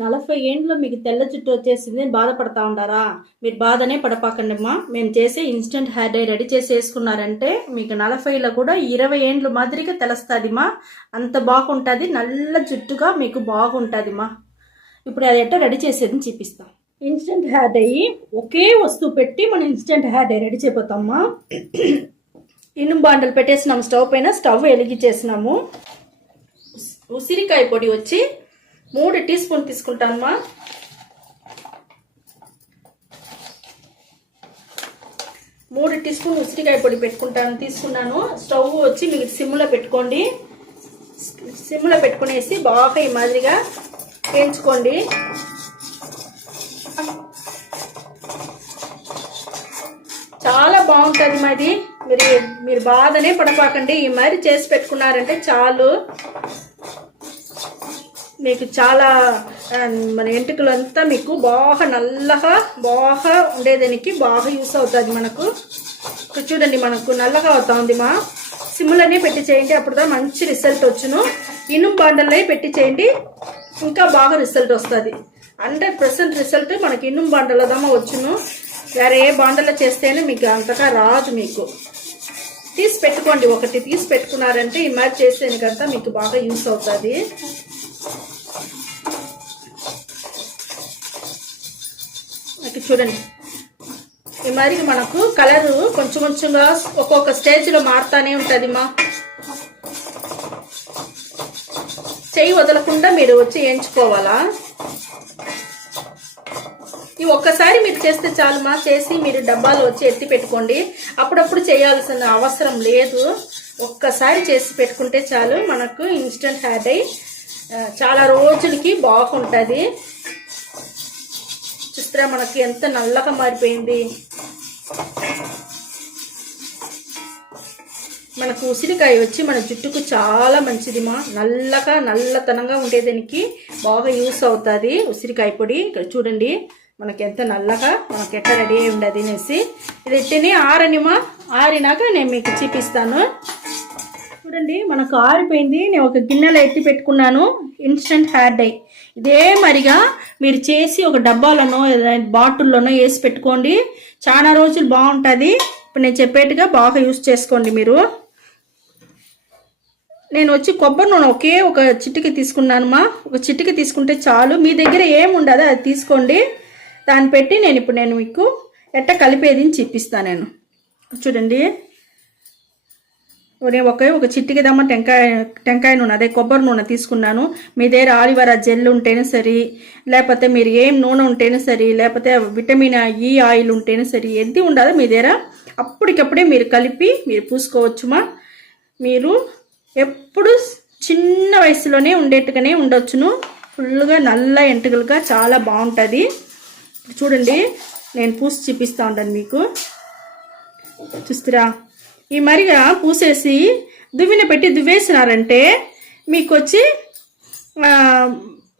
40 ఏండ్లో మీకు తెల్ల జుట్టు వచ్చేసింది బాధపడతా ఉండారా? మీరు బాధనే పడపాకండి అమ్మా. మేము చేసే ఇన్స్టెంట్ హెయిర్ డై రెడీ చేసి వేసుకున్నారంటే మీకు 40లో కూడా 20 ఏండ్లు మాదిరిగా తెలుస్తుందిమా. అంత బాగుంటుంది, నల్ల జుట్టుగా మీకు బాగుంటుందిమా. ఇప్పుడు అది ఎట్లా రెడీ చేసేది చూపిస్తాం. ఇన్స్టెంట్ హెయిర్ డై ఒకే వస్తువు పెట్టి మనం ఇన్స్టెంట్ హెయిర్ డై రెడీ చేయబోతామా. ఇనుము బాండలు పెట్టేసినాము, స్టవ్ పైన స్టవ్ వెలిగించేసినాము. ఉసిరికాయ పొడి వచ్చి 3 టీ స్పూన్ తీసుకుంటానమ్మా. మూడు టీ స్పూన్ ఉసిరికాయ పొడి తీసుకున్నాను. స్టవ్ వచ్చి మీకు సిమ్లో పెట్టుకోండి. సిమ్లో పెట్టుకునేసి బాగా ఈ మాదిరిగా వేయించుకోండి. చాలా బాగుంటుంది మాది. మీరు బాధనే పడపాకండి. ఈ మాదిరి చేసి పెట్టుకున్నారంటే చాలు, మీకు చాలా మన ఎంటుకలంతా మీకు బాగా నల్లగా బాగా ఉండేదానికి బాగా యూస్ అవుతుంది మనకు. ఇక్కడ చూడండి, మనకు నల్లగా అవుతుంది మా. సిమ్లనే పెట్టి చేయండి, అప్పుడు మంచి రిజల్ట్ వచ్చును. ఇనుము బాండల్లో పెట్టి చేయండి, ఇంకా బాగా రిజల్ట్ వస్తుంది. 100% రిజల్ట్ మనకి ఇనుము బాండల్లో దామా వచ్చును. వేరే ఏ బాండల్లో చేస్తేనే మీకు అంతగా రాదు. మీకు తీసి పెట్టుకోండి, ఒకటి తీసి పెట్టుకున్నారంటే ఈ మ్యాచ్ చేసేందుకంతా మీకు బాగా యూస్ అవుతుంది. చూడండి, ఈ మరి మనకు కలరు కొంచెం కొంచెంగా ఒక్కొక్క స్టేజ్లో మారుతానే ఉంటుంది మా. చెయ్యి వదలకుండా మీరు వచ్చి వేయించుకోవాలా. ఈ ఒక్కసారి మీరు చేస్తే చాలు మా. చేసి మీరు డబ్బాలు వచ్చి ఎత్తి పెట్టుకోండి, అప్పుడప్పుడు చేయాల్సిన అవసరం లేదు. ఒక్కసారి చేసి పెట్టుకుంటే చాలు, మనకు ఇన్స్టెంట్ హెయిర్ డై చాలా రోజులకి బాగుంటుంది. చూస్తారా మనకి ఎంత నల్లగా మారిపోయింది. మనకు ఉసిరికాయ వచ్చి మన జుట్టుకు చాలా మంచిది మా. నల్లతనంగా ఉండేదానికి బాగా యూస్ అవుతుంది ఉసిరికాయ పొడి. ఇక్కడ చూడండి మనకి ఎంత నల్లగా మనకి ఎట్లా రెడీ అయి ఉండదు అనేసి. ఇది ఎట్టిని ఆరనిమా. ఆరినాక నేను మీకు చూపిస్తాను. చూడండి మనకు ఆరిపోయింది. నేను ఒక గిన్నెలో ఎత్తి పెట్టుకున్నాను ఇన్స్టెంట్ హెయిర్ డై. ఇదే మరిగా మీరు చేసి ఒక డబ్బాలోనో బాటిల్లోనో వేసి పెట్టుకోండి, చాలా రోజులు బాగుంటుంది. ఇప్పుడు నేను చెప్పేట్టుగా బాగా యూస్ చేసుకోండి మీరు. నేను వచ్చి కొబ్బరి నూనె ఒక చిటికి తీసుకున్నానమ్మా. ఒక చిటికి తీసుకుంటే చాలు. మీ దగ్గర ఏముండదో అది తీసుకోండి. దాన్ని పెట్టి ఇప్పుడు నేను మీకు ఎట్ట కలిపేది చూపిస్తాను. నేను చూడండి, ఒక చిట్టికి దమ్మ టెంకాయ నూనె, అదే కొబ్బరి నూనె తీసుకున్నాను. మీ దగ్గర ఆలివరా జెల్ ఉంటేనే సరి, లేకపోతే మీరు ఏం నూనె ఉంటేనే సరి, లేకపోతే విటమిన్ ఈ ఆయిల్ ఉంటేనే సరి, ఎద్ది ఉండదు మీ దగ్గర, అప్పటికప్పుడే మీరు కలిపి మీరు పూసుకోవచ్చుమా. మీరు ఎప్పుడు చిన్న వయసులోనే ఉండేట్టుగానే ఉండొచ్చును. ఫుల్గా నల్ల ఎంటుకలుగా చాలా బాగుంటుంది. చూడండి, నేను పూసి చూపిస్తూ ఉంటాను మీకు. చూస్తారా, ఈ మరిగా పూసేసి దువ్విన పెట్టి దువ్వేసినారంటే మీకు వచ్చి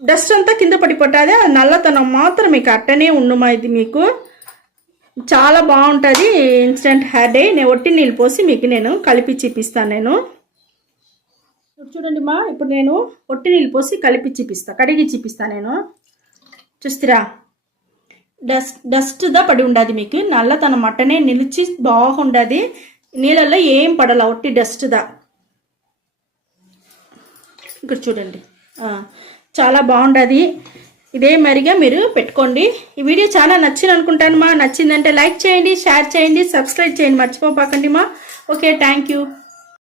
డస్ట్ అంతా కింద పడిపోతుంది. ఆ నల్లతనం మాత్రం మీకు అట్టనే ఉండుమా. ఇది మీకు చాలా బాగుంటుంది ఇన్స్టెంట్ హెయిర్ డై. నేను ఒట్టి నీళ్ళు పోసి మీకు నేను కలిపి చూపిస్తాను. నేను చూడండి మా, ఇప్పుడు నేను ఒట్టి నీళ్ళు పోసి కలిపి చూపిస్తాను, కడిగి చూపిస్తాను నేను. చూస్తారా, డస్ట్దా పడి ఉండదు మీకు. నల్లతనం అట్టనే నిలిచి బాగుండదు. నీళ్ళల్లో ఏం పడాల, ఒట్టి డస్ట్దా. ఇక్కడ చూడండి, చాలా బాగుంటుంది. ఇదే మరిగా మీరు పెట్టుకోండి. ఈ వీడియో చాలా నచ్చింది అనుకుంటాను మా. నచ్చిందంటే లైక్ చేయండి, షేర్ చేయండి, సబ్స్క్రైబ్ చేయండి, మర్చిపోపాకండి మా. Okay, thank you.